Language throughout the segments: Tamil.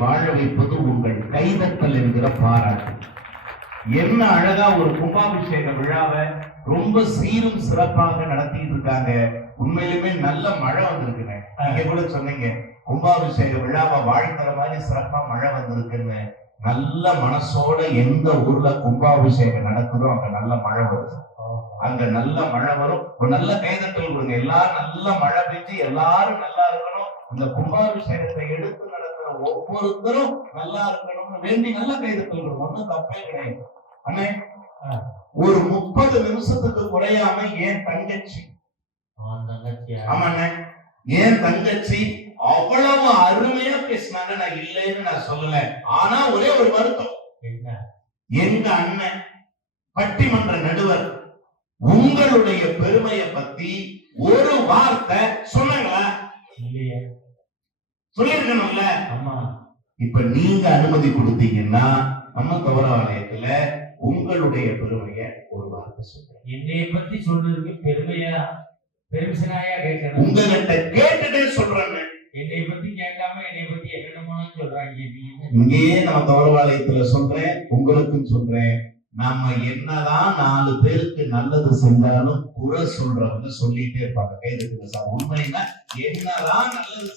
வாழ வைப்பது உங்கள் கைதட்டல் என்கிற பாராட்டு. என்ன அழகா ஒரு கும்பாபிஷேக விழாவை ரொம்ப சீரும் சிறப்பாக நடத்திட்டு இருக்காங்க. உண்மையிலுமே நல்ல மழை வந்திருக்குங்க. நீங்க கூட சொன்னீங்க கும்பாபிஷேக விழாவை வாழ்க்கிற மாதிரி சிறப்பா மழை வந்திருக்குன்னு. நல்ல மனசோட எந்த ஊர்ல கும்பாபிஷேகம் நடக்குதோ அங்க நல்ல மழை வரும். அங்க நல்ல மழை வரும். ஒரு நல்ல கைதட்டல் கொடுங்க. எல்லாரும் நல்ல மழை பெஞ்சு எல்லாரும் நல்லா இருக்கணும். அந்த கும்பாபிஷேகத்தை எடுத்து ஒவ்வொருத்தரும் நல்லா இருக்கணும்னு வேண்டி நல்ல கைதட்டல் கொடுங்க ஒண்ணும் தப்பே கிடையாது. அண்ணே ஒரு முப்பது நிமிஷத்துக்கு குறையாம ஏன் தங்கச்சி? ஆமாண்ணே. ஏன் தங்கச்சி? அவ்வளவு அருமையா பேசினாங்க. நான் இல்லைன்னு நான் சொல்லல. ஆனா ஒரே ஒரு வருத்தம். எங்க அண்ணன் பட்டிமன்ற நடுவர் உங்களுடைய பெருமையை பத்தி ஒரு வார்த்தை சொன்னாங்களா? இல்லையே. சொல்லிருக்கணும்ல இப்ப நீங்க அனுமதி கொடுத்தீங்கன்னா நம்ம கௌரவாலயத்துல உங்களுடைய பெருமைய ஒரு வார்த்தை சொல்றேன். என்னைய பத்தி சொல்றதுக்கு பெருமையா பெருமிஷனாயா கேட்கணும் உங்ககிட்ட கேட்டுட்டே சொல்றேன் என்னைய பத்தி கேட்காம என்னைய பத்தி என்னென்னமோ சொல்றாங்க என்ன? இங்கேயே நம்ம கௌரவாலயத்துல சொல்றேன் உங்களுக்கும் சொல்றேன். நம்ம என்னதான் நாலு பேருக்கு நல்லது செஞ்சாலும் குறை சொல்றவங்க சொல்லிட்டே இருப்பாங்க. கைதுக்கு சார் உண்மைன்னா என்னதான் நல்லது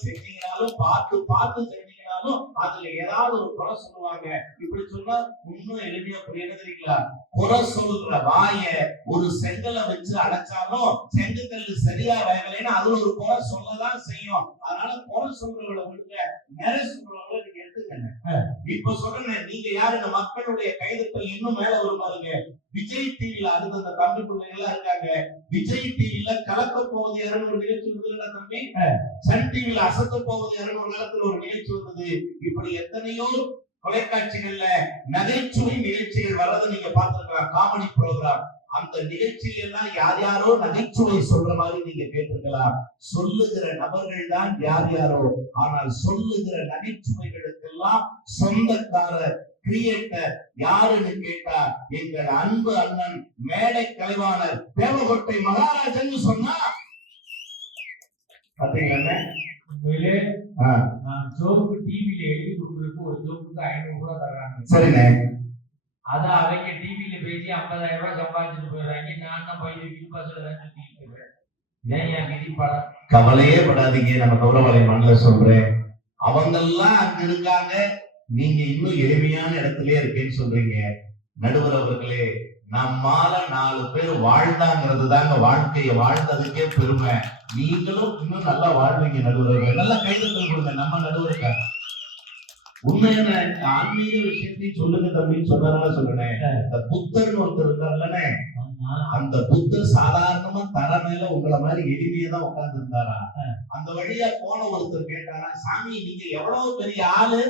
செஞ்சீங்கனாலும் பார்த்து பார்த்து செஞ்சீங்கனாலும் அதுல ஏதாவது ஒரு குறை சொல்லுவாங்க. இப்படி சொன்னா இன்னும் எளிமையா புரிய தெரியுங்களா? குறை சொல்ற வாய ஒரு செங்கலை வச்சு அடைச்சாலும் செங்கக்கல்லு சரியா வேகலைன்னா அது ஒரு குறை சொல்லதான் செய்யும். அதனால குறை சொல்றவங்களை விடுங்க. நிறைய சொல்றவங்களை இப்ப சொல்றேன் நீங்க யாரு? இந்த மக்களுடைய கைதட்டல் இன்னும் மேல வரும் பாருங்க விஜய் டிவில அது அந்த தம்பி பிள்ளைங்க எல்லாம் இருக்காங்க. விஜய் டிவில கலக்க போவது யாருன்னு ஒரு நிகழ்ச்சி வந்ததுல தம்பி? சன் டிவில அசத்த போவது யாருன்னு ஒரு காலத்துல ஒரு நிகழ்ச்சி வந்தது. இப்படி எத்தனையோ தொலைக்காட்சிகள்ல நகைச்சுவை நிகழ்ச்சிகள் வர்றதை நீங்க பார்த்திருக்கலாம். காமெடி ப்ரோக்ராம் அந்த நிகழ்ச்சியில எல்லாம் யார் யாரோ நகைச்சுவை சொல்ற மாதிரி நீங்க கேட்டிருக்கலாம். சொல்லுகிற நபர்கள் தான் யார் யாரோ. ஆனால் சொல்லுகிற நகைச்சுவைகளுக்கெல்லாம் சொந்தக்காரர் கிரியேட்டர் யாருன்னு கேட்டா எங்கள் அன்பு அண்ணன் மேடை கலைவாணர் தேவகோட்டை மகாராஜன் சொன்னா. பாத்தீங்களா உண்மையிலே. நான் ஜோக்கு டிவில எழுதி கொடுக்கறதுக்கு ஒரு ஜோக்குக்கு ஐநூறு ரூபா தர்றாங்க. சரிண்ணே. அத அவங்க டிவியில பேசி ஐம்பதாயிரம் ரூபாய் சம்பாதிச்சுட்டு போயிடுறாங்க. நான் தான் போய் வில்பாசில தான் சுத்திட்டு இதான் என் கவலையே படாதீங்க. நம்ம கௌரவாலய மண்ணில் சொல்றேன். அவங்கெல்லாம் அங்க இருக்காங்க. நீங்க இன்னும் எளிமையான இடத்திலே இருக்கேன்னு சொல்றீங்க. நடுவர் அவர்களே நம்மால நாலு பேர் வாழ்ந்தாங்கிறது தாங்க வாழ்க்கையை வாழ்ந்ததுக்கே பெருமை. நீங்களும் இன்னும் நல்லா வாழ்வீங்க நடுவர் நல்லா கைதட்டல் கொடுங்க நம்ம நடுவருக்கா உண்மையான ஆன்மீக விஷயத்தையும் சொல்லுங்க தம்பின்னு சொன்னதால சொல்றேன் இந்த புத்தர்னு ஒருத்தர் இருக்காருல்லனே ஆமா. அந்த புத்தர் சாதாரணமா தர மேல உங்களை மாதிரி எளிமையா தான் உட்கார்ந்து இருந்தாரா அந்த வழியா போன ஒருத்தர் கேட்டாரா சாமி நீங்க எவ்வளவு பெரிய ஆளு?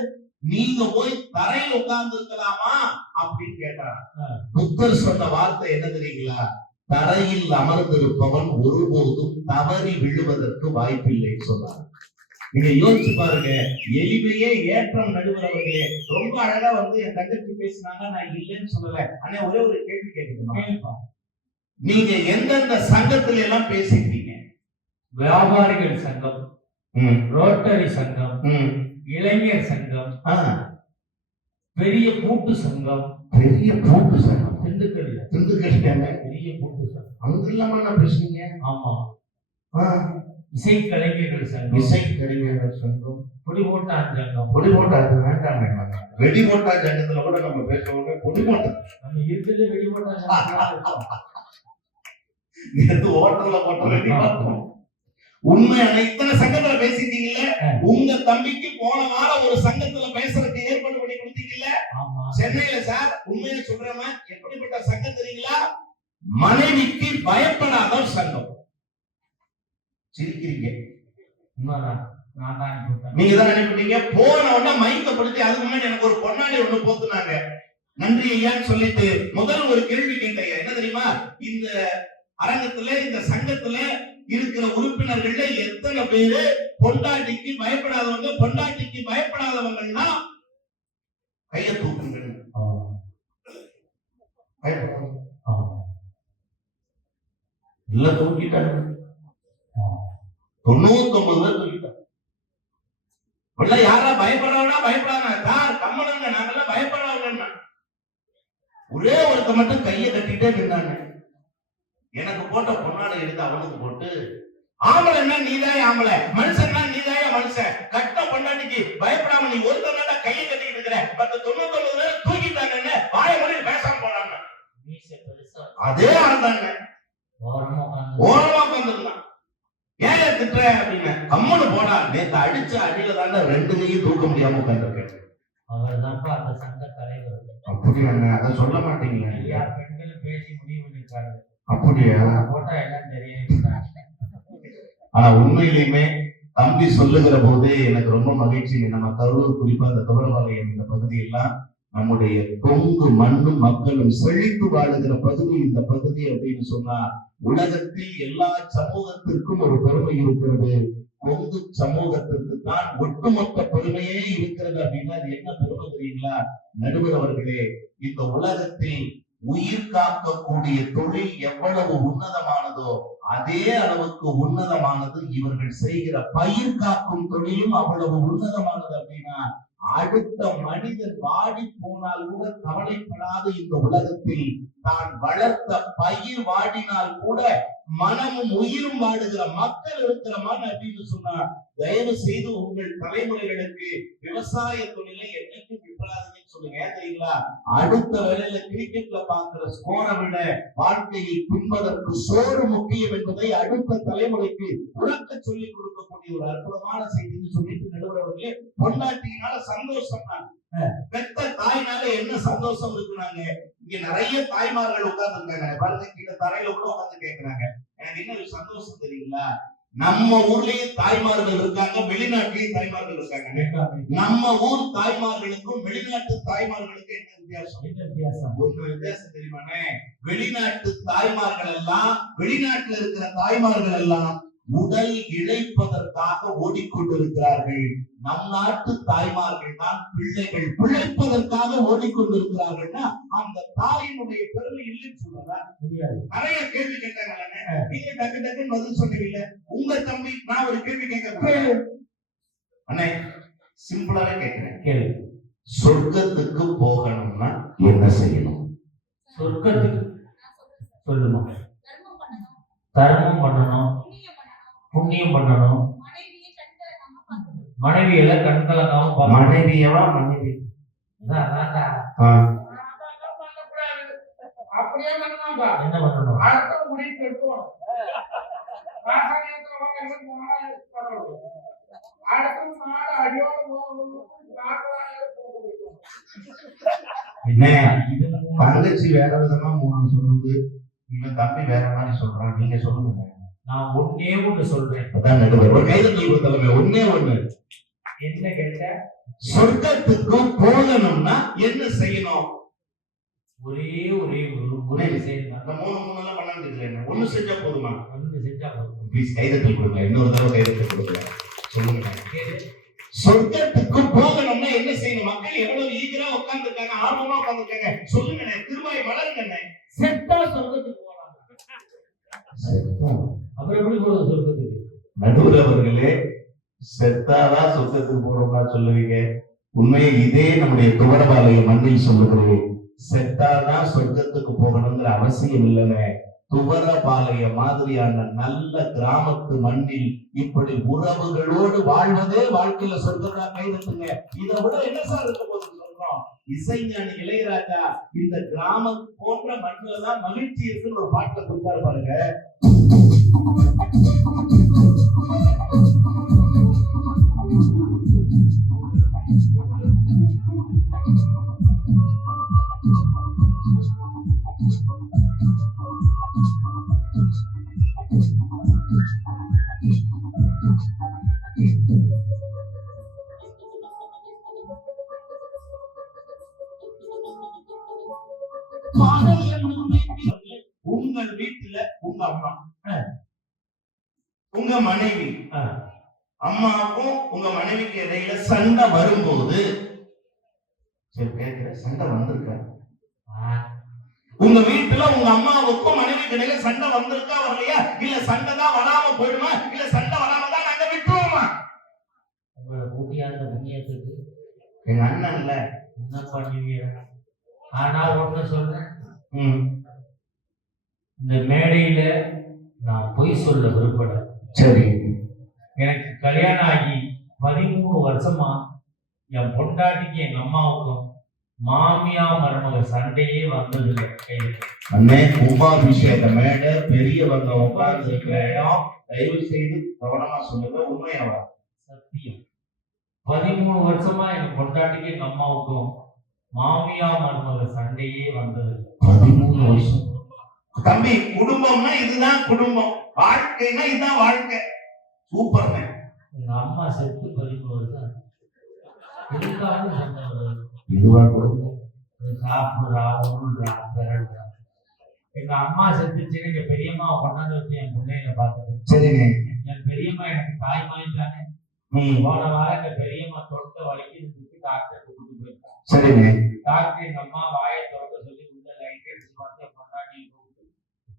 நீங்க போய் தரையில் உட்கார்ந்து இருக்கலாமா அப்படின்னு கேட்டாரா. புத்தர் சொன்ன வார்த்தை என்ன தெரியுங்களா? தரையில் அமர்ந்திருப்பவன் ஒருபோதும் தவறி விழுவதற்கு வாய்ப்பில்லைன்னு சொன்னார். நீங்க யோசிச்சு பாருங்க எளிமையே ஏற்றம் நடுவர் அவர்களே ரொம்ப அழகா வந்து என் தங்கச்சி பேசினாங்க நான் இல்லைன்னு சொல்லல. ஆனா ஒரே ஒரு கேள்வி கேளுப்பா. நீங்க எந்தெந்த சங்கத்துல எல்லாம் பேசிருக்கீங்க வியாபாரிகள் சங்கம் ரோட்டரி சங்கம். இளைஞர் சங்கம் பெரிய கூட்டு சங்கம். பெரிய கூட்டு சங்கம். திண்டுக்கல்ல. திண்டுக்கல்ல பெரிய கூட்டு சங்கம். அங்க இல்லாம என்ன பேசுனீங்க ஆமா. ஆ, இசை கலைஞர்கள் சங்கம். இசை கலைஞர்கள் சங்கம். குடி போட்டான் சங்கம் பொடி போட்டா அது வேண்டாம் வேண்டாம். வெடி போட்டா சங்கத்துல கூட நம்ம பேசுவோங்க. பொடி போட்டா நம்ம இருக்கிறது வெடி போட்டான் சங்கம் நேத்து ஹோட்டல்ல போட்ட வெடி பார்த்தோம் உண்மையான இத்தனை சங்கத்துல பேசிட்டீங்கல்ல? உங்க தம்பிக்கு போன வாரம் ஒரு சங்கத்துல பேசுறதுக்கு ஏற்பாடு பண்ணி கொடுத்தீங்கல்ல? சென்னையில சார் உண்மையை சொல்றேன் எப்படிப்பட்ட சங்கம் தெரியுங்களா? மனைவிக்கு பயப்படாத சங்கம். சிரிக்கிறீங்க. நீங்க தான் நினைப்பீங்க போன உடனே மைக்கப்படுத்தி அதுக்கு முன்னாடி எனக்கு ஒரு பொன்னாடி ஒண்ணு போத்துனாங்க நன்றி ஐயான்னு சொல்லிட்டு முதல் ஒரு கேள்வி கேட்டேன். என்ன தெரியுமா? இந்த அரங்கத்துல இந்த சங்கத்துல இருக்கிற உறுப்பினர்கள்ல எத்தனை பேரு பொண்டாட்டிக்கு பயப்படாதவங்க பொண்டாட்டிக்கு பயப்படாதவங்கன்னா கைய தூக்குங்க ஆ, பயப்படாதவங்க ஆ, இல்ல தூக்கிட்டாங்க. தொண்ணூத்தொன்பது பேர் சொல்லிட்டாங்க உள்ள யாரா பயப்படுறாங்கன்னா பயப்படாங்க சார் கம்மனுங்க நாங்கெல்லாம் பயப்படுறாங்க ஒரே ஒருத்த மட்டும் கையை கட்டிட்டே நின்றாங்க எனக்கு போட்ட பொண்ணால எடுத்து அவனுக்கு போட்டு ஆம்பளைன்னா நீதாய் ஆம்பளை. மனுஷன்னா நீதாய மனுஷன். கட்ட பொண்டாட்டிக்கு பயப்படாம நீ ஒரு தண்டா கையை கட்டிக்கிட்டு இருக்கிற. பத்து தொண்ணூத்தொன்பது பேர் தூக்கிட்டாங்கன்னு வாய மொழி பேசாம போனாங்க. அதே ஆள் ஓரமா உட்காந்துருந்தான் ஏன் திட்டுற அப்படின்னு? கம்முன்னு போடா. நேத்து அடிச்ச அடியில தாங்க ரெண்டு கையும் தூக்க முடியாம உட்காந்துருக்கேன் அவர் தான்ப்பா அந்த சங்க தலைவர். அப்படியாங்க அதை சொல்ல மாட்டீங்க ஐயா பெண்கள் பேசி முடிவு பண்ணிருக்காரு அப்படியா? போட்டா எல்லாம் தெரியும். ஆனா உண்மையிலுமே தம்பி சொல்லுகிற போதே எனக்கு ரொம்ப மகிழ்ச்சி. நம்ம கரூர் குறிப்பா இந்த துவரவாளையம் இந்த பகுதியெல்லாம் நம்முடைய கொங்கு மண்ணும் மக்களும் செழித்து வாழுகிற பகுதி இந்த பகுதி அப்படின்னு சொன்னா உலகத்தில் எல்லா சமூகத்திற்கும் ஒரு பெருமை இருக்கிறது. கொங்கு சமூகத்திற்கு தான் ஒட்டுமொத்த பெருமையே இருக்கிறது அப்படின்னா அது என்ன பெருமை தெரியுங்களா? நடுவர் அவர்களே இந்த உலகத்தில் உயிர் காக்கக்கூடிய தொழில் எவ்வளவு உன்னதமானதோ அதே அளவுக்கு உன்னதமானது இவர்கள் செய்கிற பயிர் காக்கும் தொழிலும் அவ்வளவு உன்னதமானது அப்படின்னா அடுத்த மனிதன் வாடி போனால் கூட கவலைப்படாத இந்த உலகத்தில் தான் வளர்த்த பயிர் வாடினால் கூட மனமும் உயிரும் வாடுகிற மக்கள் இருக்கிற மண் அப்படின்னு சொன்னா தயவு செய்து உங்கள் தலைமுறைகளுக்கு விவசாய தொழிலை என்னைக்கும் விட்டுறாதீங்கன்னு அடுத்த வேலையில கிரிக்கெட்ல பாக்குற ஸ்கோரை விட வாழ்க்கையை பின்பதற்கு சோறு முக்கியம் என்பதை அடுத்த தலைமுறைக்கு உறக்க சொல்லிக் கொடுக்கக்கூடிய ஒரு அற்புதமான செய்தின்னு சொல்லிட்டு நடுவர்களே பொண்டாட்டினால சந்தோஷம் தான். பெத்த தாய்னால என்ன சந்தோஷம் இருக்குனாங்க? இங்க நிறைய தாய்மார்கள் உட்கார்ந்து இருக்காங்க பாருங்க கீழே தரையில கூட உட்கார்ந்து கேக்குறாங்க. எனக்கு என்ன ஒரு சந்தோஷம் தெரியுங்களா? நம்ம ஊர்லயே தாய்மார்கள் இருக்காங்க வெளிநாட்டிலயும் தாய்மார்கள் இருக்காங்க. நம்ம ஊர் தாய்மார்களுக்கும் வெளிநாட்டு தாய்மார்களுக்கும் என்ன வித்தியாசம்? வித்தியாசம்? ஒரு வித்தியாசம் தெரியுமானே வெளிநாட்டு தாய்மார்கள் எல்லாம் வெளிநாட்டுல இருக்கிற தாய்மார்கள் எல்லாம் உடல் இழைப்பதற்காக ஓடிக்கொண்டிருக்கிறார்கள். நம் நாட்டு தாய்மார்கள் தான் பிள்ளைகள். பிழைப்பதற்காக ஓடிக்கொண்டிருக்கிறார்கள்னா அந்த தாயினுடைய பெருமை இல்லைன்னு சொல்றதா முடியாது நிறைய கேள்வி கேட்டாங்கல்ல நீங்க டக்கு டக்குன்னு பதில் சொன்னீங்கல்ல. உங்க தம்பி நான் ஒரு கேள்வி கேட்க அண்ணே சிம்பிளாவே கேட்கிறேன். கேளு. சொர்க்கத்துக்கு போகணும்னா என்ன செய்யணும்? சொர்க்கத்துக்கு சொல்லுமா? தர்மம் பண்ணணும். தர்மம் பண்ணணும். புண்ணியம் பண்ணணும். மனைவியில கண்கலங்காம பார்க்கணும். மனைவியவா மனைவி? அப்படியே பண்ணலாம்பா என்ன பண்ணணும்? அடுத்த முடிவு எடுக்கணும். என்ன? தங்கச்சி வேற விதமா மூணு சொல்லுது இவன் தம்பி வேற மாதிரி சொல்றான். நீங்க சொல்லுங்க. நான் ஒன்னே ஒண்ணு சொல்றேன். கொடுத்தலமே ஒண்ணே ஒண்ணு. என்ன கேட்ட? சொர்க்கத்துக்கு போகணும்னா என்ன செய்யணும்? ஒரே ஒரே ஒரு ஒரே அந்த மூணு மூணு எல்லாம் பண்ண ஒண்ணு செஞ்சா போதுமா? ஒண்ணு செஞ்சா போதும். ப்ளீஸ் கைதட்டல் கொடுங்க. இன்னொரு தடவை கைதட்டல் கொடுங்க. சொல்லுங்க. கேளு. சொர்க்கத்துக்கு போகணும்னா என்ன செய்யணும்? மக்கள் எவ்வளவு ஈகரா உட்கார்ந்துருக்காங்க ஆர்வமா உட்கார்ந்துருக்காங்க. சொல்லுங்க திருவாய் வளருங்க செத்தா சொர்க்கத்துக்கு போலாம் அப்புறம் எப்படி போறது சொர்க்கத்துக்கு? நடுவர் அவர்களே செத்தாதான் சொர்க்கத்துக்கு போறோம்னா சொல்லுவீங்க. உண்மையை இதே நம்முடைய துவரபாளைய மண்ணில் சொல்லுகிறேன் செத்தாதான் சொர்க்கத்துக்கு போகணுங்கிற அவசியம் இல்லைன்னு துவரபாளைய மாதிரியான நல்ல கிராமத்து மண்ணில் இப்படி உறவுகளோடு வாழ்வதே வாழ்க்கையில சொர்க்கத்தா கைதட்டுங்க. இதை விட என்ன சார் இருக்க? இசைஞானி இளையராஜா இந்த கிராமம் போன்ற மண்ணில் தான் மகிழ்ச்சி இருக்குன்னு ஒரு பாட்டில் கொடுத்தாரு பாருங்க. இடையில சண்டை வரும்போது சரி கேட்கிற சண்டை வந்திருக்கா? உங்க வீட்டுல உங்க அம்மாவுக்கும் மனைவிக்கு இடையில சண்டை வந்திருக்கா வரலையா? இல்ல சண்டை தான் வராம போயிடுமா? இல்ல சண்டை வராம தான் நாங்க விட்டுருவோமா? உங்களை புண்ணியத்துக்கு எங்க அண்ணன் இல்ல. என்ன பண்ணுவீங்க? ஆனா ஒண்ணு சொல்றேன். இந்த மேடையில நான் பொய் சொல்ல விரும்பல. சரி. எனக்கு கல்யாணம் ஆகி பதிமூணு வருஷமா என் பொண்டாட்டிக்கு எங்க அம்மாவுக்கும் மாமியா மருமக சண்டையே வந்ததில்லை கையில். அண்ணே கும்பாபிஷேக மேடை பெரியவங்க உட்கார்ந்து இருக்கிற இடம் தயவு செய்து கவனமா சொல்லுங்க உண்மையாவா? சத்தியம். பதிமூணு வருஷமா எங்க பொண்டாட்டிக்கு எங்க அம்மாவுக்கும் மாமியா மருமக சண்டையே வந்ததில்லை. பதிமூணு வருஷம். தம்பி குடும்பம்னா இதுதான் குடும்பம். வாழ்க்கைன்னா இதுதான் வாழ்க்கை. சூப்பர்ண்ணே. எங்க அம்மா செத்து பதிமூணு சாப்பிடுறா உருள்றா எங்க அம்மா செத்துச்சுன்னு எங்க பெரியம்மா கொண்டாந்து வச்சு என் பிள்ளைங்க பார்த்தது சரிண்ணே என் பெரியம்மா எனக்கு தாய் ம். போன வாரம் எங்க பெரியம்மா தொட்ட வலிக்கு டாக்டர் கூட்டிட்டு போயிருக்காங்க டாக்டர் எங்க அம்மா வாயை திறக்க சொல்லி உள்ள லைட் அடிச்சு பார்த்து கூப்பிட்டு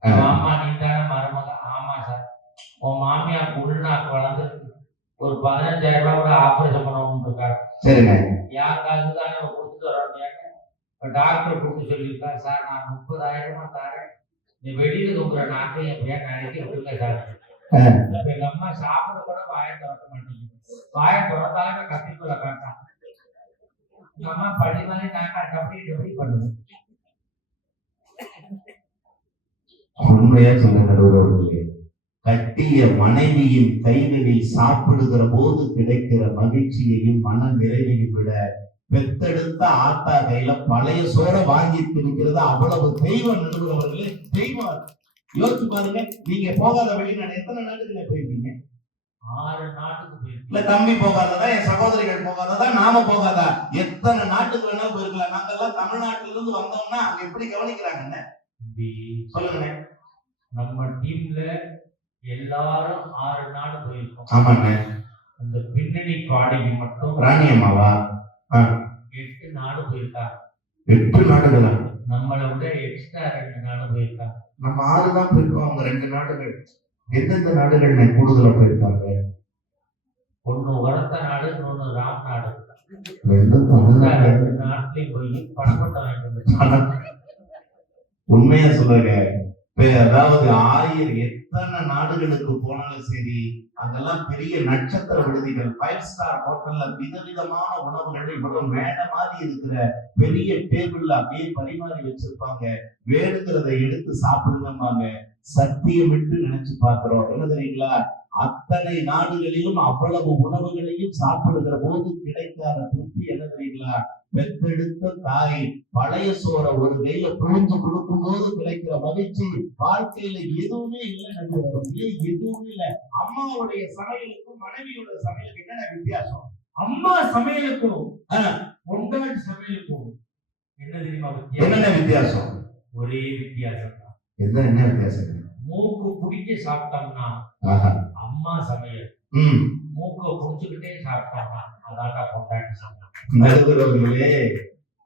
ஆ. ஆமா நீ தானே மருமக ஆமா சார் உன் மாமியாருக்கு உள்நாக்கு வளர்ந்து ஒரு பதினஞ்சாயிரம் ரூபாய் கூட ஆபரேஷன் பண்ணணும்னு இருக்காரு சரிண்ணே யார் காசு தானே கொடுத்துட்டு வரோம் இப்போ சொல்லியிருக்காரு சார் நான் முப்பதாயிரமா தரேன். நீ வெளியில தூக்குற நாட்கள் எப்படியா நாளைக்கு சார் ஆ. இப்ப எங்க அம்மா சாப்பிட கூட வாயை திறக்க மாட்டேங்குது. வாயை திறந்தாலுமே கத்திக்குள்ள காட்டான் எங்க அம்மா பள்ளி மாதிரி நாக்கா டப்படி டப்படி பண்ணுது உண்மையா சொல்ல நடுவர்களே கட்டிய மனைவியின் கைகளில் சாப்பிடுகிற போது கிடைக்கிற மகிழ்ச்சியையும் மன நிறைவையும் விட பெத்தெடுத்த ஆத்தா கையில பழைய சோற வாங்கி திணிக்கிறது அவ்வளவு தெய்வம் நடுவர்களே தெய்வம் யோசிச்சு பாருங்க நீங்க போகாத வெளிநாடு எத்தனை நாட்டுக்கு போயிருக்கீங்க? ஆறு நாட்டுக்கு போயிருக்கு இல்ல தம்பி போகாததா? என் சகோதரிகள் போகாததா? நாம போகாதா? எத்தனை நாட்டுக்கு வேணாலும் போயிருக்கலாம். நாங்கெல்லாம் தமிழ்நாட்டுல இருந்து வந்தோம்னா அங்க எப்படி கவனிக்கிறாங்கன்னு சொல்லுங்க நம்ம டீம்ல எல்லாரும் ஆறு நாடு போயிருக்கோம். ஆமாண்ணே. அந்த பின்னணி பாடகி மட்டும் ராணி போயிருக்காங்க. எட்டு நாடுகளா? நம்மளை விட எக்ஸ்ட்ரா ரெண்டு நாடு போயிருக்காங்க. நம்ம ஆறு தான் போயிருக்கோம் அவங்க ரெண்டு நாடுகள். எந்தெந்த நாடுகள் கூடுதலா போயிருக்காங்க? ஒண்ணு உரத்த நாடு இன்னொன்னு ராம் நாடு. ரெண்டு நாட்டிலையும் போய் பணப்பட்ட வாங்கிட்டு வந்துச்சு உண்மையா சொல்லுங்க. அதாவது ஆயிரம் எத்தனை நாடுகளுக்கு போனாலும் சரி அங்கெல்லாம் பெரிய நட்சத்திர விடுதிகள் ஃபைவ் ஸ்டார் ஹோட்டல்ல விதவிதமான உணவுகள் இவ்வளவு மேடை மாதிரி இருக்கிற பெரிய டேபிள்ல அப்படியே பரிமாறி வச்சிருப்பாங்க. வேணுங்கிறத எடுத்து சாப்பிடுங்க சத்தியமிட்டு நினைச்சு பார்க்கிறோம். என்ன தெரியுங்களா? அத்தனை நாடுகளிலும் அவ்வளவு உணவுகளையும் சாப்பிடுகிற போது கிடைக்காத திருப்தி என்ன தெரியுங்களா? பெத்தெடுத்த தாய் பழைய சோற ஒரு கையில புழிஞ்சு கொடுக்கும் போது கிடைக்கிற மகிழ்ச்சி வாழ்க்கையில எதுவுமே இல்லை எதுவுமே இல்லை? அம்மாவுடைய சமையலுக்கும் மனைவியோட சமையலுக்கு என்னென்ன வித்தியாசம்? அம்மா சமையலுக்கும். பொண்டாட்டி சமையலுக்கும் என்ன தெரியுமா என்னென்ன வித்தியாசம்? ஒரே வித்தியாசம். தான் என்ன என்ன வித்தியாசம்? மூக்கு பிடிக்க சாப்பிட்டோம்னா அம்மா சமையல். மூக்க புடிச்சுக்கிட்டே சாப்பிட்டோம்னா அதான்டா பொண்டாட்டி சமையல். நடுகிறவர்களே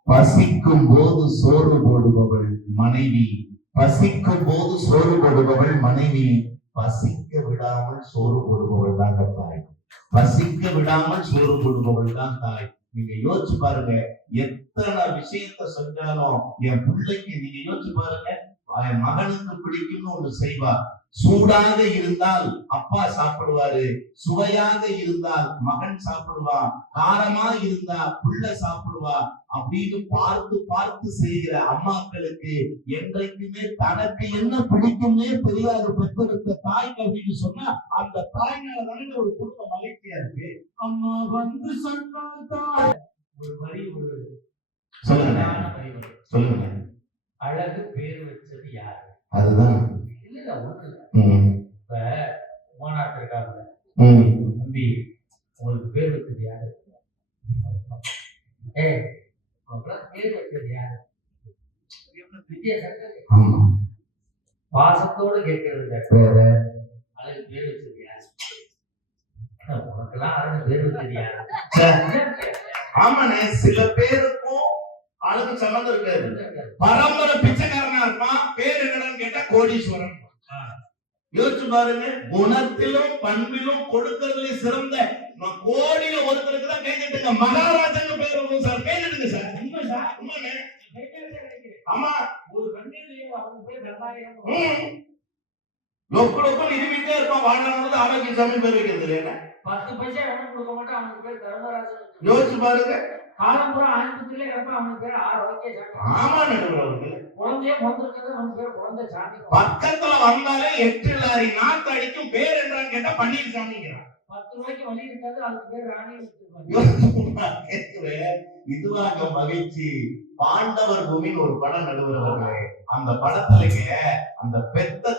பசிக்கும் போது சோறு போடுபவள் மனைவி. பசிக்கும் போது சோறு போடுபவள் மனைவி. பசிக்க விடாமல் சோறு போடுபவள் தான் தாய். பசிக்க விடாமல் சோறு போடுபவள் தான் தாய். நீங்க யோசிச்சு பாருங்க எத்தனை விஷயத்த செஞ்சாலும் என் பிள்ளைக்கு நீங்க யோசிச்சு பாருங்க மகனுக்கு பிடிக்கும்னு ஒண்ணு செய்வா சூடாக இருந்தால் அப்பா சாப்பிடுவாரு. சுவையாக இருந்தால் மகன் சாப்பிடுவான். காரமா இருந்தா புள்ள சாப்பிடுவா அப்படின்னு பார்த்து பார்த்து செய்கிற அம்மாக்களுக்கு என்றைக்குமே தனக்கு என்ன பிடிக்குமே தெரியாது. பெற்றெடுத்த தாய் அப்படின்னு சொன்னா அந்த தாய்னால தானே ஒரு குடும்ப மகிழ்ச்சியா இருக்கு. அம்மா வந்து சொன்னால்தான் ஒரு வரி ஒரு சொல்லுங்க. சொல்லுங்க. அழகு பேர் வச்சது யாரு? அதுதான். இல்ல ஒண்ணு இப்ப ஓனாட்டு இருக்காங்க. தம்பி உங்களுக்கு பேர் வச்சது யாரு? ஏய் உனக்குலாம் பேர் வச்சது யாரு? பாசத்தோடு கேட்கறது அழகு பேர் வச்சது யாரு? உனக்கெல்லாம் அழகு பேர் வச்சது யாரு? ஆமாண்ணே சில பேருக்கும் அழகு சம்மந்தம் இருக்காது பரம்பரை பிச்சைக்காரனா இருப்பான். பேர் என்னடான்னு கேட்டா கோடீஸ்வரன். யோசிச்சு பாருங்க. குணத்திலும் பண்பிலும் கொடுக்கறதுல சிறந்த கோடியில ஒருத்தருக்கு தான் கை தட்டுங்க. மகாராஜாங்க பேர் வரும் சார். கை தட்டுங்க சார். உண்மை சார். ஆமா. ஒரு. லொக்கு லொக்குன்னு இருமிட்டே இருப்பான். வாழ்நாள் ஆரோக்கிய சாமி பேர் வைக்கிறது இல்லையா பத்து பைசா கொடுக்க மாட்டான். அவனுக்கு பேர் தர்மராஜன். யோசிச்சு பாருங்க. காலம்புறம் ஆஸ்பத்திரியில கிடப்ப அவனுக்கு பேர் ஆரோக்கிய ஆமா நடுவர் அவர்களே குழந்தையே பிறந்திருக்கிறது அவனுக்கு பேர் குழந்தை சாமி பக்கத்துல வந்தாலே எட்டு லாரி நாத்து அடிக்கும் பேர் என்னன்னு கேட்டா பன்னீர்சாமிங்கிறான் பத்து ரூபாய்க்கு வழி இருக்காது அதுக்கு பேர் ராணி இதுவாக மகிழ்ச்சி. பாண்டவர் பூமின்னு ஒரு படம் நடுவுறவர்களே அந்த படத்துலங்க அந்த பெத்த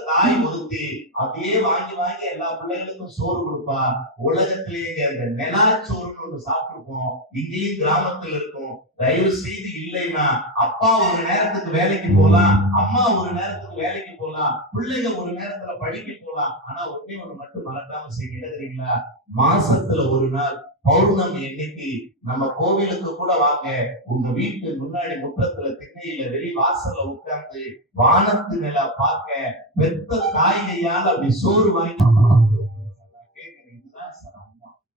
ஊத்தி அதையே அப்படியே வாங்கி வாங்கி எல்லா பிள்ளைகளுக்கும் சோறு கொடுப்பா. உலகத்திலேயே அந்த நிலா சோறுன்னு ஒண்ணு சாப்பிட்டுருப்போம். இங்கேயும் கிராமத்துல இருக்கும். தயவு செய்து இல்லைன்னா அப்பா ஒரு நேரத்துக்கு வேலைக்கு போலாம். அம்மா ஒரு நேரத்துக்கு வேலைக்கு போலாம். பிள்ளைங்க ஒரு நேரத்துல படிக்க போலாம். ஆனா ஒன்னே ஒண்ணு மட்டும் மறக்காம செய்யுங்க தெரியுங்களா மாசத்துல ஒரு நாள் பௌர்ணமி என்னைக்கு நம்ம கோவிலுக்கு கூட வாங்க. உங்க வீட்டு முன்னாடி முற்றத்துல திண்ணையில வெளி வாசல்ல உட்கார்ந்து வானத்து நிலா பார்க்க பெத்த தாய்கையால் அப்படி சோறு வாங்கி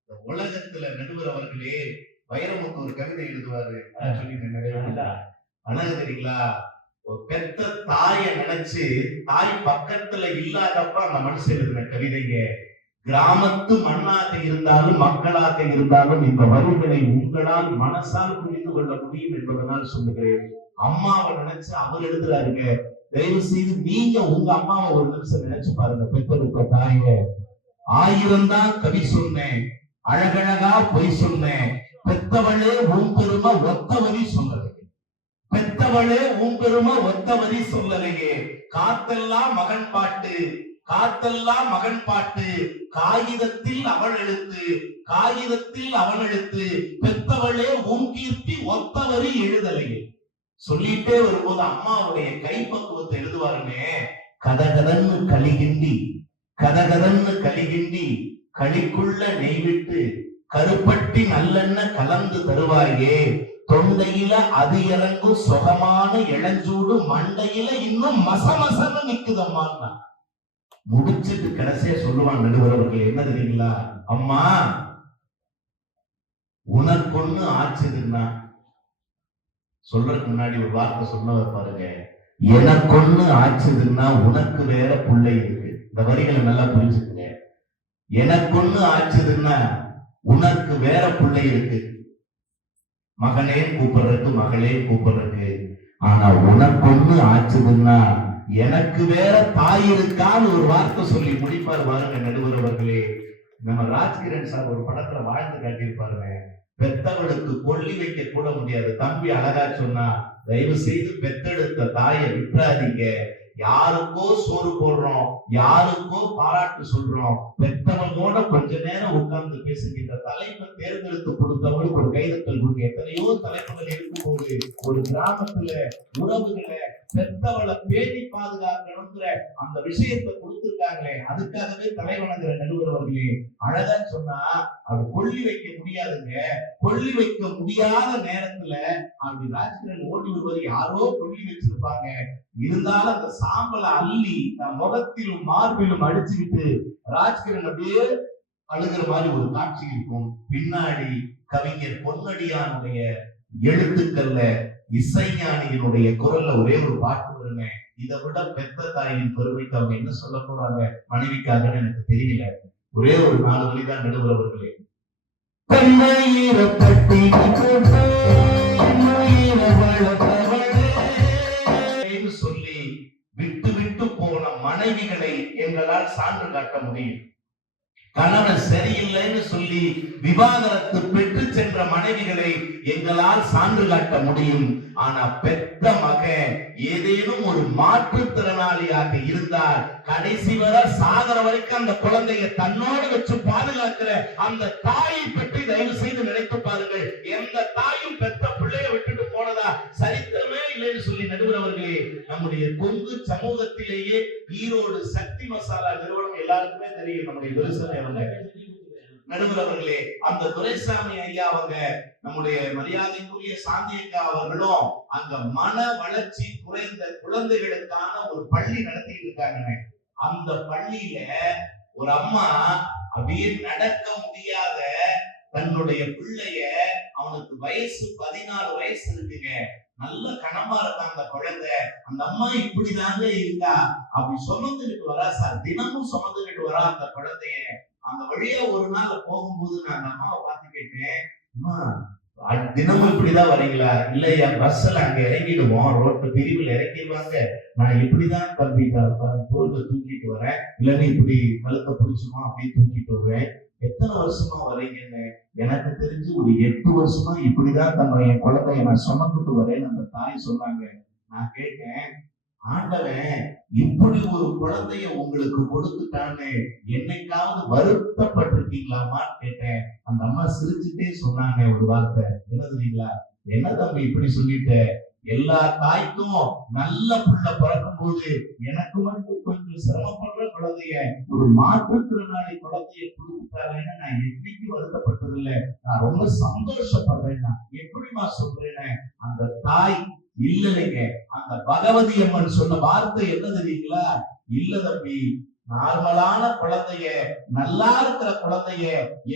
இந்த உலகத்துல நடுவர் அவர்களே வைரமுத்து ஒரு கவிதை எழுதுவாரு சொல்லி நிறைய அழகு தெரியுங்களா? ஒரு பெத்த தாயை நினைச்சு தாய் பக்கத்துல இல்லாதப்ப அந்த மனுஷன் எழுதுன கவிதைங்க. கிராமத்து மண்ணாக இருந்தாலும் மக்களாக இருந்தாலும் இந்த வரிகளை உங்களால் மனசால் புரிந்து கொள்ள முடியும் என்பதனால் சொல்லுகிறேன். அம்மாவை நினைச்சு அவர் எழுதுறாருங்க. தயவு செய்து நீங்க உங்க அம்மாவை ஒரு நிமிஷம் நினைச்சு பாருங்க பெற்றோருக்க தாய. ஆயிரம் தான் கவி சொன்னேன் அழகழகா பொய் சொன்னேன். பெத்தவளே உன் பெருமை ஒத்தவரி சொல்லலையே. பெத்தவளே உன் பெருமை ஒத்தவரி சொல்லலையே. காத்தெல்லாம் மகன் பாட்டு. காத்தெல்லாம் மகன் பாட்டு. காகிதத்தில் அவள் எழுத்து. காகிதத்தில் அவள் எழுத்து. பெத்தவளே உன் கீர்த்தி ஒத்தவரி எழுதலையே சொல்லிட்டே வரும்போது அம்மாவுடைய கைப்பக்குவத்தை எழுதுவாருமே. கதகதன்னு கலிகிண்டி கதகதன்னு கலிகிண்டி களிக்குள்ள நெய்விட்டு கருப்பட்டி நல்லெண்ண கலந்து தருவாயே. தொண்டையில அது இறங்கும் சுகமான இளஞ்சூடு. மண்டையில இன்னும் மசமசன்னு நிக்குதம்மான்னா. முடிச்சிட்டு கடைசியா சொல்லுவான் நடுவரவர்கள் என்ன தெரியுங்களா? அம்மா உனக்கொன்னு ஆச்சுதுன்னா சொல்றதுக்கு முன்னாடி ஒரு வார்த்தை சொன்னவர் பாருங்க எனக்கொன்னு ஆச்சுதுன்னா உனக்கு வேற பிள்ளை இருக்கு. இந்த வரிகளை நல்லா புரிஞ்சுக்குங்க. எனக்கொன்னு ஆச்சுதுன்னா உனக்கு வேற பிள்ளை இருக்கு. மகனே கூப்பிடுறதுக்கு மகளே கூப்பிடுறதுக்கு. ஆனா உனக்கொன்னு ஆச்சுதுன்னா எனக்கு வேற தாய் இருக்கான்னு ஒரு வார்த்தை சொல்லி முடிப்பார் பாருங்க நடுவர் அவர்களே. நம்ம ராஜ்கிரண் சார் ஒரு படத்துல வாழ்ந்து காட்டியிருப்பாருங்க. பெத்தவளுக்கு கொல்லி வைக்க கூட முடியாது. தம்பி அழகா சொன்னா தயவு செய்து பெத்தெடுத்த தாயை விட்டுறாதீங்க. யாருக்கோ சோறு போடுறோம் யாருக்கோ பாராட்டு சொல்றோம். பெத்தவங்களோட கொஞ்ச நேரம் உட்கார்ந்து பேசுகின்ற இந்த தேர்ந்தெடுத்து கொடுத்தவங்களுக்கு ஒரு கைதட்டல் கொடுங்க. எத்தனையோ தலைப்புகள் இருக்கும்போது ஒரு கிராமத்துல உறவுகளை பெத்தவளை பேணி பாதுகாக்கணுங்கிற அந்த விஷயத்தை கொடுத்திருக்காங்களே அதுக்காகவே தலை வணங்குற நடுவர்களே அழகா சொன்னா அது கொல்லி வைக்க முடியாதுங்க. கொல்லி வைக்க முடியாத நேரத்துல அப்படி ராஜ்கிரண் ஓடி வருவது யாரோ கொல்லி வச்சிருப்பாங்க. இருந்தாலும் அந்த சாம்பலை அள்ளி தன் முகத்திலும் மார்பிலும் அடிச்சுக்கிட்டு ராஜ்கிரண் அப்படியே அழுகிற மாதிரி ஒரு காட்சி இருக்கும். பின்னாடி கவிஞர் பொன்னடியானுடைய எழுத்துக்கள்ல இசைஞானியினுடைய குரல்ல ஒரே ஒரு பாட்டு வருங்க. இதை விட பெத்த தாயின் பெருமைக்கு அவங்க என்ன சொல்ல போறாங்க? மனைவிக்காகன்னு எனக்கு தெரியல. ஒரே ஒரு நாலு வழிதான் நடுவுறவர்களே. தன்னையிற மனைவிகளை எங்களால் சான்று காட்ட முடியும். கணவன் சரியில்லைன்னு சொல்லி விவாகரத்து பெற்று சென்ற மனைவிகளை எங்களால் சான்று காட்ட முடியும். ஆனா பெத்த மகன் ஏதேனும் ஒரு மாற்றுத்திறனாளியாக இருந்தால் கடைசி வர சாகர வரைக்கும் அந்த குழந்தைய தன்னோடு வச்சு பாதுகாக்கிற அந்த தாயை பற்றி தயவு செய்து நினைத்து பாருங்கள். எந்த தாயும் பெத்த நம்முடைய கொங்கு சமூகத்திலேயே ஈரோடு சக்தி மசாலா நிறுவனம் எல்லாருக்குமே தெரியும் நம்முடைய விவசாய அவங்க நடுவர் அவர்களே அந்த துரைசாமி ஐயா அவங்க நம்முடைய மரியாதைக்குரிய சாந்தி ஐயா அவர்களும் அங்க மன வளர்ச்சி குறைந்த குழந்தைகளுக்கான ஒரு பள்ளி நடத்திட்டு இருக்காங்க அந்த பள்ளியில ஒரு அம்மா அப்படியே நடக்க முடியாத தன்னுடைய பிள்ளைய அவனுக்கு வயசு பதினாலு வயசு இருக்குங்க. நல்ல கனமா இருக்கா அந்த குழந்தை. அந்த அம்மா இப்படிதாங்க இருக்கா? அப்படி சுமந்துகிட்டு வரா சார். தினமும் சுமந்துக்கிட்டு வரா அந்த குழந்தைய. அந்த வழியா ஒரு நாள் போகும்போது நான் அந்த அம்மாவை பார்த்து கேட்டேன் அம்மா அ- தினமும் இப்படிதான் வரீங்களா? இல்லையா பஸ்ல அங்க இறங்கிடுவோம். ரோட்டு பிரிவில் இறங்கிடுவாங்க. நான் இப்படிதான் தம்பி தோல்ல தூக்கிட்டு வரேன். இல்லைன்னு இப்படி கழுத்தை பிடிச்சுமா அப்படின்னு தூக்கிட்டு வருவேன். எத்தனை வருஷமா வரீங்கன்னு எனக்கு தெரிஞ்சு ஒரு எட்டு வருஷமா இப்படிதான் தன்னை என் குழந்தைய நான் சுமந்துட்டு வரேன்னு அந்த தாய் சொன்னாங்க. நான் கேட்டேன் ஆண்டவன் இப்படி ஒரு குழந்தைய உங்களுக்கு கொடுத்துட்டான்னு என்னைக்காவது வருத்தப்பட்டிருக்கீங்களாமான்னு கேட்டேன். அந்த அம்மா சிரிச்சுட்டே சொன்னாங்க ஒரு வார்த்தை. என்ன தெரியுங்களா? என்ன தம்பி இப்படி சொல்லிட்ட? எல்லா தாய்க்கும் நல்ல புள்ள பிறக்கும் போது எனக்கு மட்டும் கொஞ்சம் சிரமப்படுற குழந்தைய ஒரு மாற்றுத்திறனாளி குழந்தைய கொடுத்துட்டாங்கன்னு நான் என்னைக்கு வருத்தப்பட்டதில்லை. நான் ரொம்ப சந்தோஷப்படுறேன் நான் எப்படிமா சொல்றேன்னு அந்த தாய் இல்லைங்க. அந்த பகவதி அம்மன் சொன்ன வார்த்தை என்ன தெரியுங்களா? இல்ல தம்பி நார்மலான குழந்தைய நல்லா இருக்கிற குழந்தைய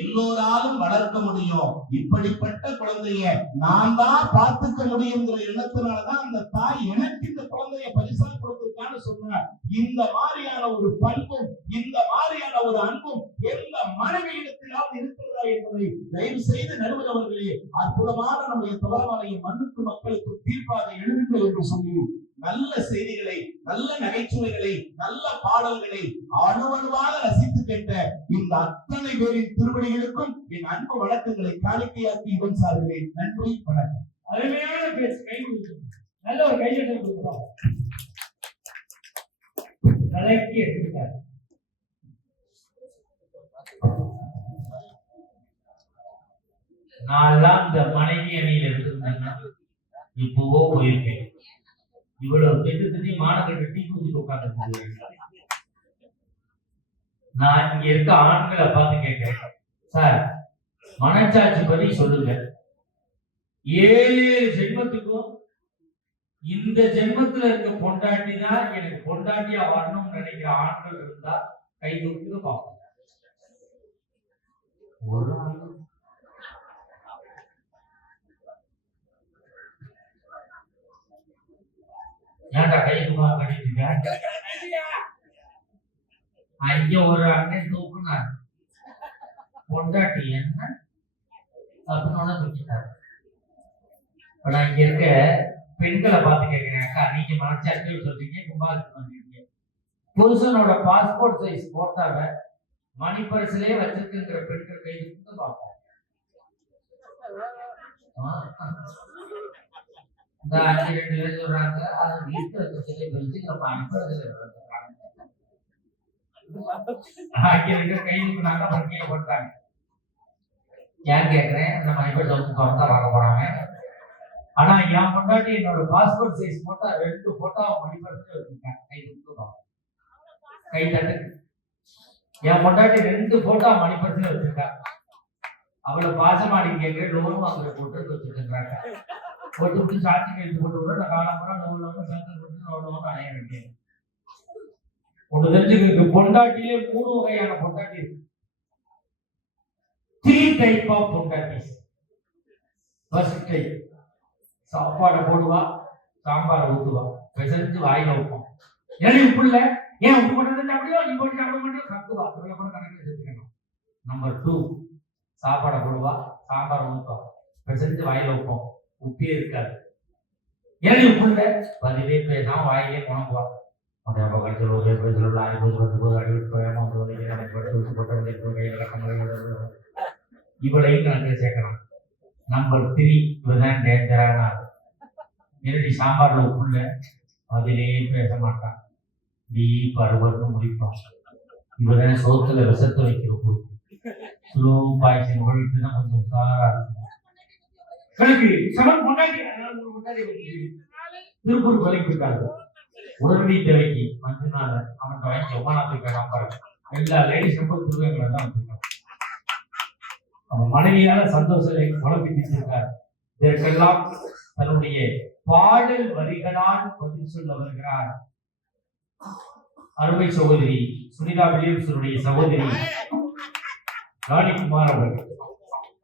எல்லோராலும் வளர்க்க முடியும். இப்படிப்பட்ட குழந்தைய நான் தான் பார்த்துக்க முடியுங்கிற எண்ணத்தினாலதான் அந்த தாய் எனக்கு இந்த குழந்தைய பரிசா கொடுத்துருக்கான்னு சொன்னார் இந்த மாதிரியான ஒரு பண்பும் இந்த மாதிரியான ஒரு அன்பும் எந்த மனைவியிடத்திலாவது இருக்கிறதா என்பதை தயவு செய்து நடுவர் அற்புதமான நம்முடைய தொடர்பாளைய மண்ணுக்கு மக்களுக்கு தீர்ப்பாக எழுதுங்கள் என்று சொல்லி நல்ல செய்திகளை நல்ல நகைச்சுவைகளை நல்ல பாடல்களை அணுவணுவாக ரசித்து கேட்ட இந்த அத்தனை பேரின் திருவடிகளுக்கும் என் அன்பு வழக்கங்களை காணிக்கையாக்கி இவன் சார்கிறேன் நன்றி வணக்கம். அருமையான பேச்சு கை நல்ல ஒரு கையெழுத்து கொடுக்கலாம் கலக்கி எடுத்துட்டார். நான்லாம் இந்த மனைவி அணியில் இருந்திருந்தேன்னா இப்பவோ போயிருக்கேன் இவ்வளவு திட்டு திட்டி மாணவர்கள் டீ குடிச்சு உட்கார்ந்து நான் இங்க இருக்க ஆண்களை பார்த்து கேட்கிறேன். சார் மனச்சாட்சி பத்தி சொல்லுங்க. ஏழு ஏழு ஜென்மத்துக்கும் இந்த ஜென்மத்துல இருக்க பொண்டாட்டி தான் எனக்கு பொண்டாட்டியா வரணும்னு நினைக்கிற ஆண்கள் இருந்தா கை தூக்கிட்டு பார்ப்போம். ஒரு ஆள் ஏன்டா கை தூக்கமா கட்டிட்டு இருக்க? ஐயா ஒரு அண்ணன் தூக்குனார். பொண்டாட்டி என்ன? அப்படின்னு தூக்கிட்டார். இப்ப நான் இங்க இருக்க பெண்களை பார்த்து கேட்கிறேன் அக்கா நீங்க மனச்சாட்சியில் சொல்றீங்க கும்பாபிஷேகம் பண்ணிருக்கீங்க. புருஷனோட பாஸ்போர்ட் சைஸ் போட்டாவை மணி பரிசிலே வச்சிருக்குங்கிற பெண்கள் கை பார்ப்போம். இந்த அஞ்சு ரெண்டு பேர் சொல்றாங்க. அது வீட்டுல இருக்க சிலை பிரிச்சு நம்ம அனுப்புறதுல சொல்றாங்க அங்க இருக்க. கை தூக்குனாங்க அப்புறம் போட்டாங்க. ஏன் கேக்குறேன்? இந்த மணிப்பேர் தொகுப்பு தான் பார்க்க போறாங்க. ஆனா என் பொண்டாட்டி என்னோட பாஸ்போர்ட் சைஸ் போட்டா ரெண்டு போட்டோ மணிப்பேர் வச்சிருக்கேன். கை தூக்கு கை தட்டு என் பொண்டாட்டி ரெண்டு போட்டோ மணிப்பேர் வச்சிருக்கா. அவளை பாசமாடி கேட்க லோன் வாங்குற போட்டு வச்சிருக்காங்க போட்டு விட்டு சாட்சி கைது போட்டு விட நான் காலம்பரம் நூறு லோன் சேர்த்து அணைய வேண்டியது ஒன்று தெரிஞ்சுக்க பொண்டாட்டிலே மூணு வகையான பொண்டாட்டி இருக்கு. த்ரீ டைப் ஆஃப் பொண்டாட்டி ஃபர்ஸ்ட் டைப் சாப்பாடை போடுவா சாம்பாரை ஊற்றுவா பிசைஞ்சு வாயில வைப்போம். ஏன்னா உப்பு ஏன் உப்பு பண்ணுறது அப்படியோ நீ போட்டு சாப்பிட மாட்டேன் கத்துவா. அதுக்கப்புறம் கணக்கு எடுத்துக்கணும் நம்பர் டூ சாப்பாடை போடுவா சாம்பாரை ஊற்றுவா பிசைஞ்சு வாயில வைப்போம். உப்பே இருக்காது. ஏன்னா உப்பு இல்ல பதிலே பேசாம வாயிலே குணங்குவா அந்த அப்பா கழிச்சு ஒரு பேசுல உள்ள ஆறு பத்து பேர் அடி போயாம இவளையும் கணக்கு சேர்க்கலாம். நம்பர் த்ரீ இவதான் டேஞ்சரான ஆள் என்னடி சாம்பார்ல உப்பு இல்லை பேச மாட்டான். நீ பருவன்னு முடிப்பான். இவதான் சோத்துல விஷத்தை வைக்கிற பொருள் ஸ்லோ பாய்ச்சல் ஒழித்து தான் கொஞ்சம் உசாரா இருக்கும். கணக்கு சமன் திருப்பூர் கொலைக்கு உடனடி தேவைக்கு மஞ்சள் அவன் வாங்கி ஒமானத்துக்கு பாருங்க எல்லா லேடிஸ் ரொம்ப தான் அவன் மனைவியால சந்தோஷத்தை குழப்பி தீர்த்திருக்கார். இதற்கெல்லாம் தன்னுடைய பாடல் வரிகளால் பதில் சொல்ல வருகிறார். அருமை சகோதரி சுனிதா வில்லியம்ஸனுடைய சகோதரி ராணிகுமார் அவர்கள்.